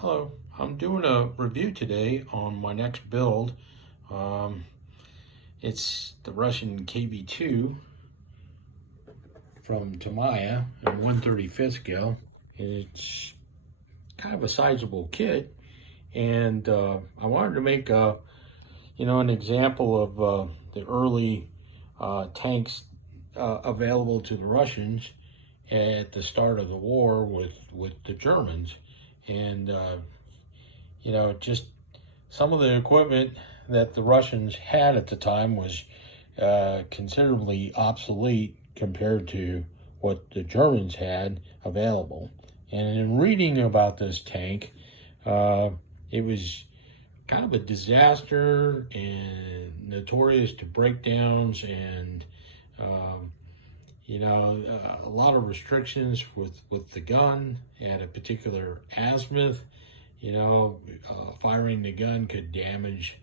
Hello, I'm doing a review today on my next build. Um, it's the Russian KV-2 from Tamiya in 1/35 scale. It's kind of a sizable kit, and I wanted to make an example of the early tanks available to the Russians at the start of the war with the Germans, and just some of the equipment that the Russians had at the time was considerably obsolete compared to what the Germans had available. And in reading about this tank, it was kind of a disaster and notorious to breakdowns and a lot of restrictions with the gun at a particular azimuth. Firing the gun could damage,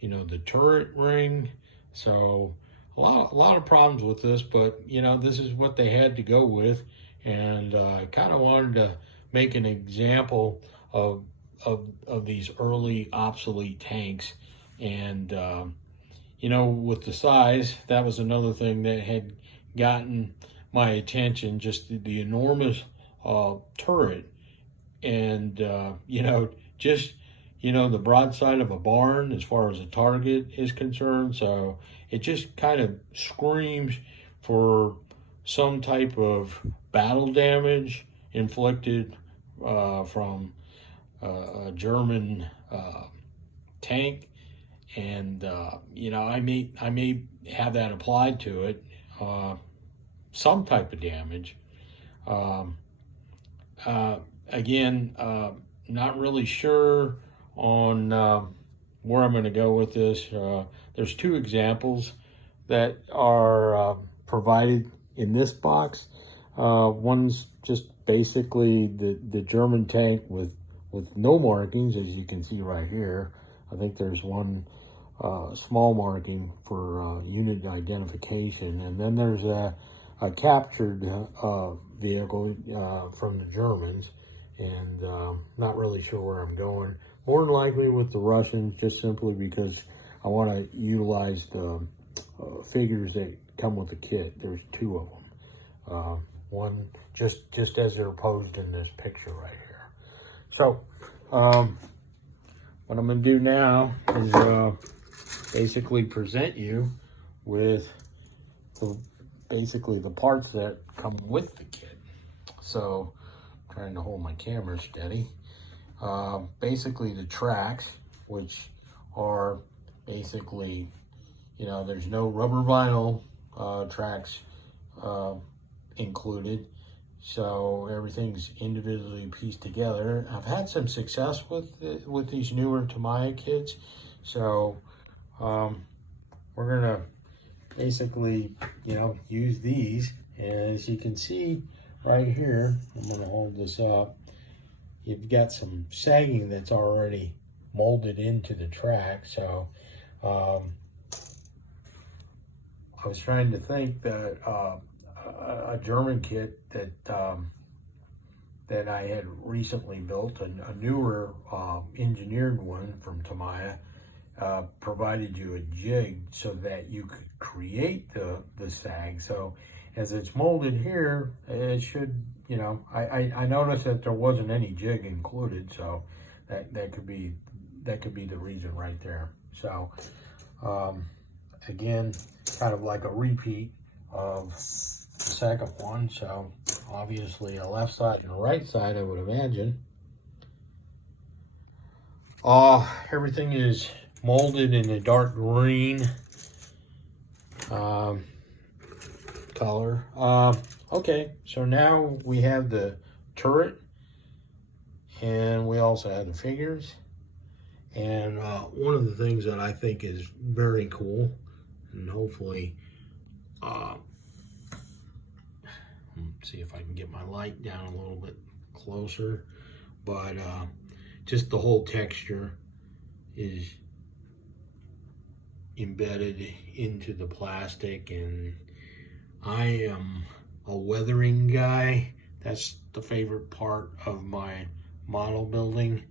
the turret ring. So a lot of problems with this, but this is what they had to go with, and kind of wanted to make an example of these early obsolete tanks, and with the size, that was another thing that had gotten my attention. Just the enormous turret, and just the broadside of a barn as far as a target is concerned. So it just kind of screams for some type of battle damage inflicted from a German tank, and I may have that applied to it, some type of damage. Um, Again, not really sure on where I'm going to go with this. There's two examples that are provided in this box. One's just basically the German tank with no markings, as you can see right here. I think there's one small marking for unit identification, and then there's a captured vehicle from the Germans, and not really sure where I'm going. More than likely with the Russians, just simply because I want to utilize the figures that come with the kit. There's two of them. One just as they're posed in this picture right here. So what I'm going to do now is basically present you with basically the parts that come with the kit. So I'm trying to hold my camera steady. Basically the tracks, which are basically, there's no rubber vinyl tracks included. So everything's individually pieced together. I've had some success with these newer Tamiya kits. So we're gonna basically, use these. As you can see right here, I'm going to hold this up. You've got some sagging that's already molded into the track. So I was trying to think that a German kit that I had recently built, a newer engineered one from Tamiya, provided you a jig so that you could create the sag. So as it's molded here, it should, I noticed that there wasn't any jig included, so that could be the reason right there. So again, kind of like a repeat of the second one. So obviously a left side and a right side, I would imagine. Everything is molded in a dark green color. Okay, so now we have the turret, and we also have the figures. And one of the things that I think is very cool, and hopefully, let's see if I can get my light down a little bit closer, but just the whole texture is embedded into the plastic, and I am a weathering guy. That's the favorite part of my model building,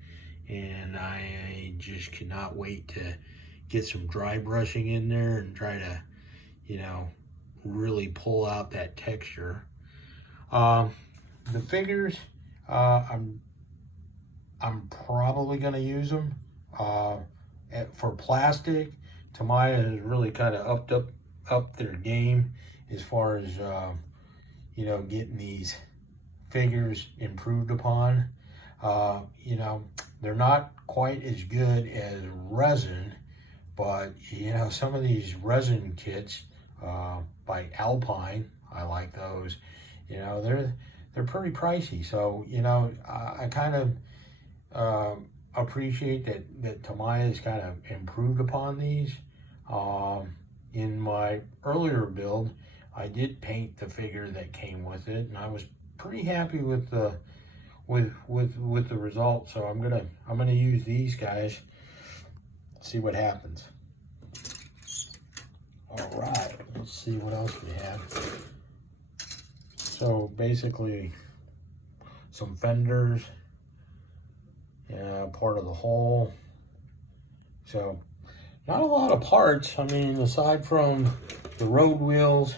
and I just cannot wait to get some dry brushing in there and try to, you know, really pull out that texture. The figures, I'm probably going to use them for plastic. Tamiya has really kind of upped their game as far as you know, getting these figures improved upon. You know, they're not quite as good as resin, but you know, some of these resin kits by Alpine, I like those. You know, they're pretty pricey. So you know, I kind of appreciate that Tamiya has kind of improved upon these. In my earlier build, I did paint the figure that came with it, and I was pretty happy with the with the result. So I'm gonna use these guys, see what happens. All right, let's see what else we have. So basically, some fenders, part of the hull. So not a lot of parts. I mean, aside from the road wheels,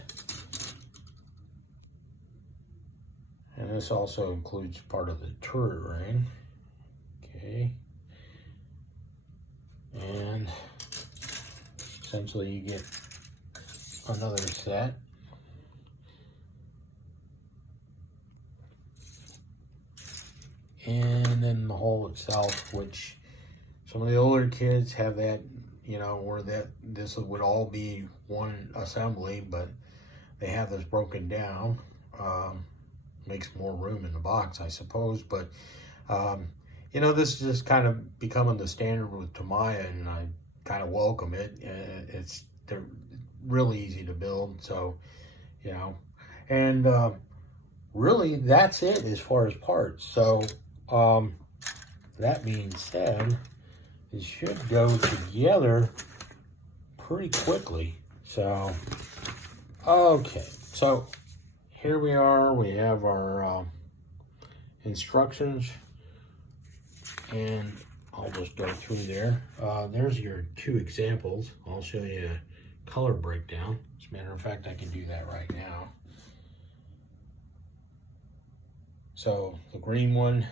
and this also includes part of the turret ring. Okay, and essentially you get another set. And then the hull itself, which some of the older kids have that, you know, where this would all be one assembly, but they have this broken down. Makes more room in the box, I suppose. But you know, this is just kind of becoming the standard with Tamiya, and I kind of welcome it. They're really easy to build, so you know, and really that's it as far as parts. So that being said, it should go together pretty quickly. So okay, so here we are. We have our instructions, and I'll just go through there. There's your two examples. I'll show you a color breakdown. As a matter of fact, I can do that right now. So the green one,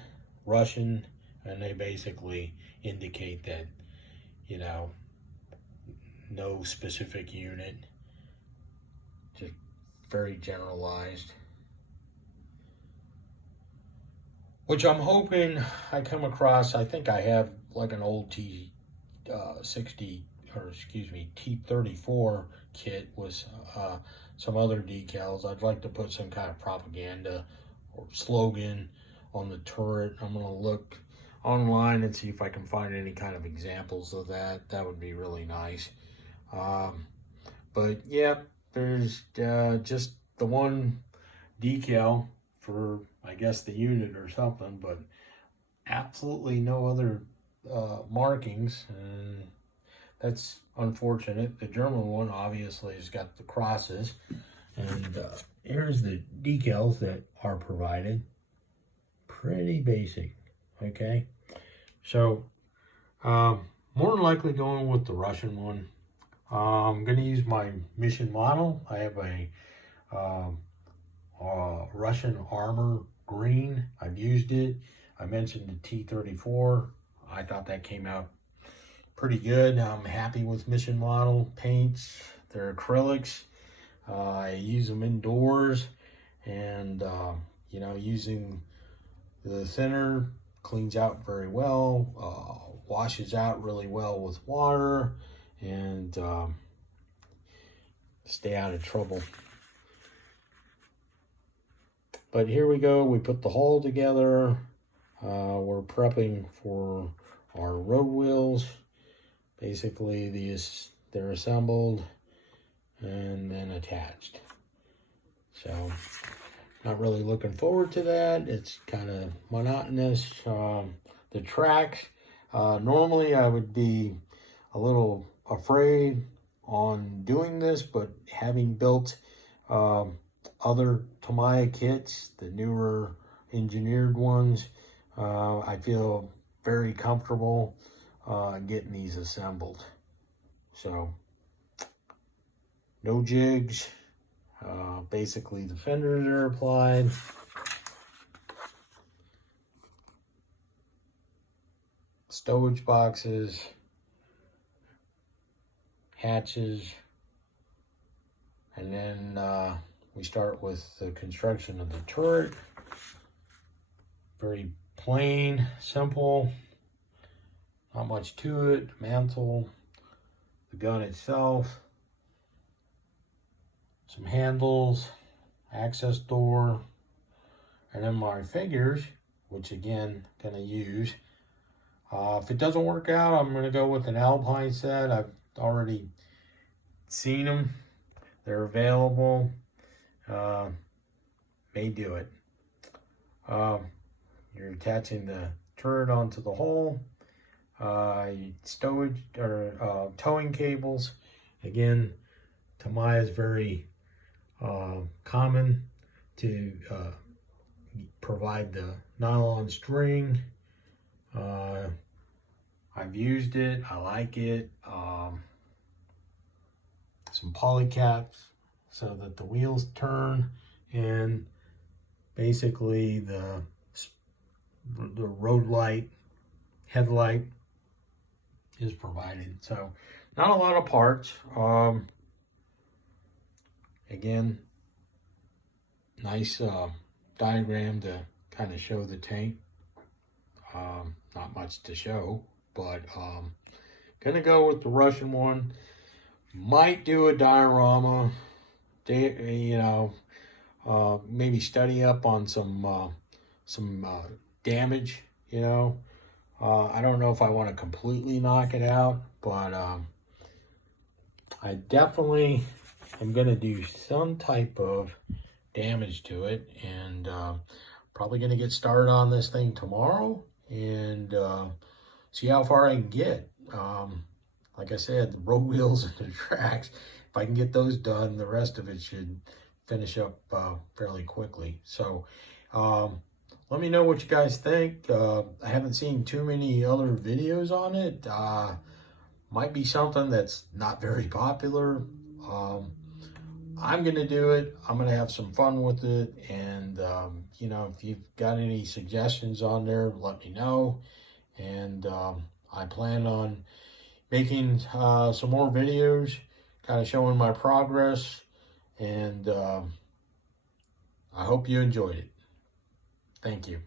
Russian, and they basically indicate that, you know, no specific unit, just very generalized. Which I'm hoping I come across. I think I have like an old T60, or excuse me, T34 kit with some other decals. I'd like to put some kind of propaganda or slogan on the turret. I'm gonna look online and see if I can find any kind of examples of that. That would be really nice. But yeah, there's just the one decal for, I guess, the unit or something, but absolutely no other markings, and that's unfortunate. The German one obviously has got the crosses, and here's the decals that are provided. Pretty basic, okay? So more than likely going with the Russian one. I'm going to use my mission model. I have a Russian armor green. I've used it. I mentioned the T34. I thought that came out pretty good. I'm happy with mission model paints. They're acrylics. I use them indoors, and you know, using the thinner cleans out very well, washes out really well with water, and stay out of trouble. But here we go. We put the hull together. We're prepping for our road wheels. Basically, they're assembled and then attached. So, not really looking forward to that. It's kind of monotonous. The tracks, normally I would be a little afraid on doing this, but having built other Tamiya kits, the newer engineered ones, I feel very comfortable getting these assembled. So no jigs, basically the fenders are applied. Stowage boxes, hatches, and then we start with the construction of the turret. Very plain, simple, not much to it. Mantle, the gun itself, some handles, access door, and then my figures, which again, gonna use. If it doesn't work out, I'm gonna go with an Alpine set. I've already seen them. They're available. May do it. You're attaching the turret onto the hole. Stowage or towing cables. Again, Tamiya is very common to provide the nylon string. I've used it. I like it. Some polycaps so that the wheels turn, and basically the road light, headlight is provided. So not a lot of parts. Again, nice diagram to kind of show the tank. Not much to show, but gonna go with the Russian one. Might do a diorama, you know, maybe study up on some damage, you know. I don't know if I want to completely knock it out, but I definitely am going to do some type of damage to it, and probably going to get started on this thing tomorrow and see how far I can get. Like I said, the road wheels and the tracks, if I can get those done, the rest of it should finish up fairly quickly. So let me know what you guys think. I haven't seen too many other videos on it. Might be something that's not very popular. I'm going to do it. I'm going to have some fun with it. And, you know, if you've got any suggestions on there, let me know. And I plan on making some more videos, kind of showing my progress. And I hope you enjoyed it. Thank you.